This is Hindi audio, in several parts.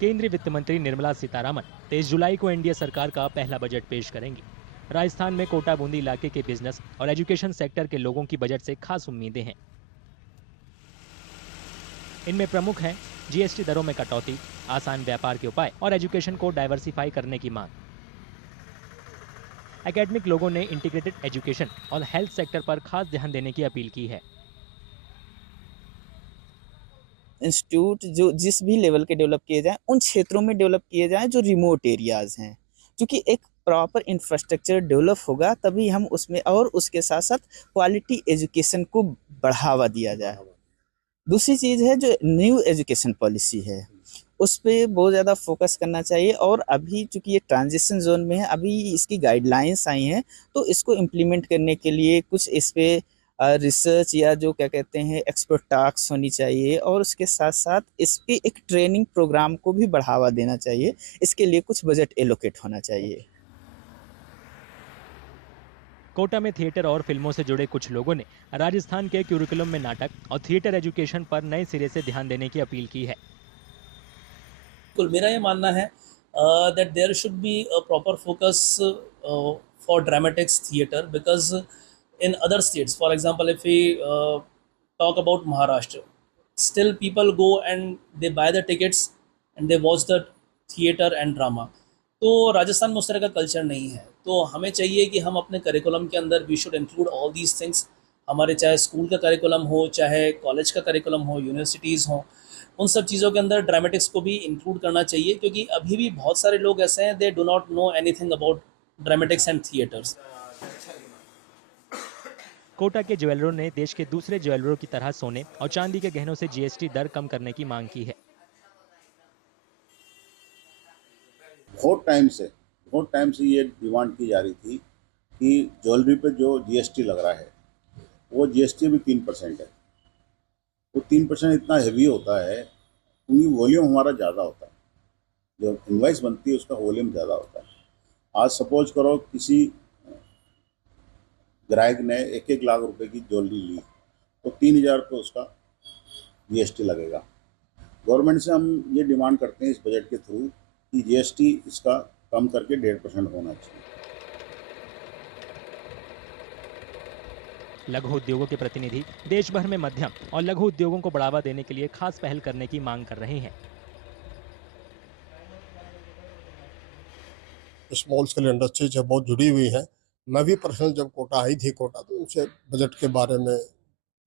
केंद्रीय वित्त मंत्री निर्मला सीतारामन 23 जुलाई को एनडीए सरकार का पहला बजट पेश करेंगी। राजस्थान में कोटा बूंदी इलाके के बिजनेस और एजुकेशन सेक्टर के लोगों की बजट से खास उम्मीदें हैं। इनमें प्रमुख हैं जीएसटी दरों में कटौती, आसान व्यापार के उपाय और एजुकेशन को डाइवर्सिफाई करने की मांग। एकेडमिक लोगों ने इंटीग्रेटेड एजुकेशन और हेल्थ सेक्टर पर खास ध्यान देने की अपील की है। इंस्टीट्यूट जो जिस भी लेवल के डेवलप किए जाएँ, उन क्षेत्रों में डेवलप किए जाएँ जो रिमोट एरियाज़ हैं। क्योंकि एक प्रॉपर इंफ्रास्ट्रक्चर डेवलप होगा तभी हम उसमें और उसके साथ-साथ क्वालिटी एजुकेशन को बढ़ावा दिया जाए। दूसरी चीज़ है जो न्यू एजुकेशन पॉलिसी है, उस पे बहुत ज़्यादा फ़ोकस करना चाहिए और अभी चूँकि ये ट्रांज़िशन ज़ोन में है, अभी इसकी गाइडलाइंस आई हैं, तो इसको इम्प्लीमेंट करने के लिए कुछ इस पे रिसर्च या जो क्या कहते हैं एक्सपर्ट टॉक्स होनी चाहिए और उसके साथ-साथ इस पे एक ट्रेनिंग प्रोग्राम को भी बढ़ावा देना चाहिए। इसके लिए कुछ बजट एलोकेट होना चाहिए। कोटा में थिएटर और फिल्मों से जुड़े कुछ लोगों ने राजस्थान के क्यूरिकुलम में नाटक और थिएटर एजुकेशन पर नए सिरे से ध्यान देने की अपील की है। बिल्कुल, मेरा ये मानना है that there should be a proper focus for dramatics theatre because in other states, for example, if we talk about Maharashtra, still people go and they buy the tickets and they watch the theater and drama. तो राजस्थान में उस तरह का कल्चर नहीं है, तो हमें चाहिए कि हम अपने करिकुलम के अंदर we should include all these things. हमारे चाहे स्कूल का करिकुलम हो, चाहे कॉलेज का करिकुलम हो, यूनिवर्सिटीज़ हों, उन सब चीज़ों के अंदर ड्रामेटिक्स को भी इंक्लूड करना चाहिए क्योंकि अभी भी बहुत सारे लोग ऐसे हैं they do not know anything about dramatics and theatres. Kota के ज्वेलरों ने देश के दूसरे ज्वेलरों की तरह सोने और चांदी के गहनों से जीएसटी दर कम करने की मांग की है। बहुत टाइम से ये डिमांड की जा रही थी कि ज्वेलरी पे जो जीएसटी लग रहा है वो जीएसटी भी 3% है। वो 3% इतना हेवी होता है क्योंकि वॉल्यूम हमारा ज़्यादा होता है, जो इनवाइस बनती है उसका वॉल्यूम ज़्यादा होता है। आज सपोज करो किसी ग्राहक ने 1-1 लाख रुपए की ज्वेलरी ली तो 3,000 रुपये उसका जीएसटी लगेगा। गवर्नमेंट से हम ये डिमांड करते हैं इस बजट के थ्रू कि जीएसटी इसका कम करके 1.5% होना चाहिए। लघु उद्योगों के प्रतिनिधि देश भर में मध्यम और लघु उद्योगों को बढ़ावा देने के लिए खास पहल करने की मांग कर रहे हैं। स्मॉल स्केल इंडस्ट्री जो बहुत जुड़ी हुई है, मैं भी पर्सनल जब कोटा आई थी कोटा तो उनसे बजट के बारे में,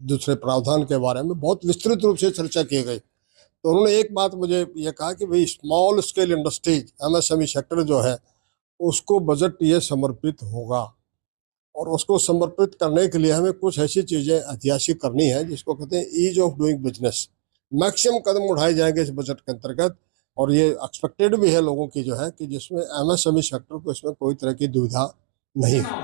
दूसरे प्रावधान के बारे में बहुत विस्तृत रूप से चर्चा की गई। तो उन्होंने एक बात मुझे ये कहा कि भाई small scale industries MSME sector जो है उसको बजट ये समर्पित होगा और उसको समर्पित करने के लिए हमें कुछ ऐसी चीज़ें ऐतिहासिक करनी है जिसको कहते हैं ease of doing business. Maximum कदम उठाए जाएंगे इस बजट के अंतर्गत और ये एक्सपेक्टेड भी है लोगों की जो है कि जिसमें एमएसएमई सेक्टर को इसमें कोई तरह की दुविधा नहीं हो।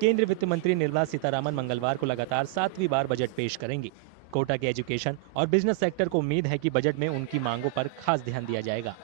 केंद्रीय वित्त मंत्री निर्मला सीतारामन मंगलवार को लगातार 7वीं बार बजट पेश करेंगी। कोटा के एजुकेशन और बिजनेस सेक्टर को उम्मीद है कि बजट में उनकी मांगों पर खास ध्यान दिया जाएगा।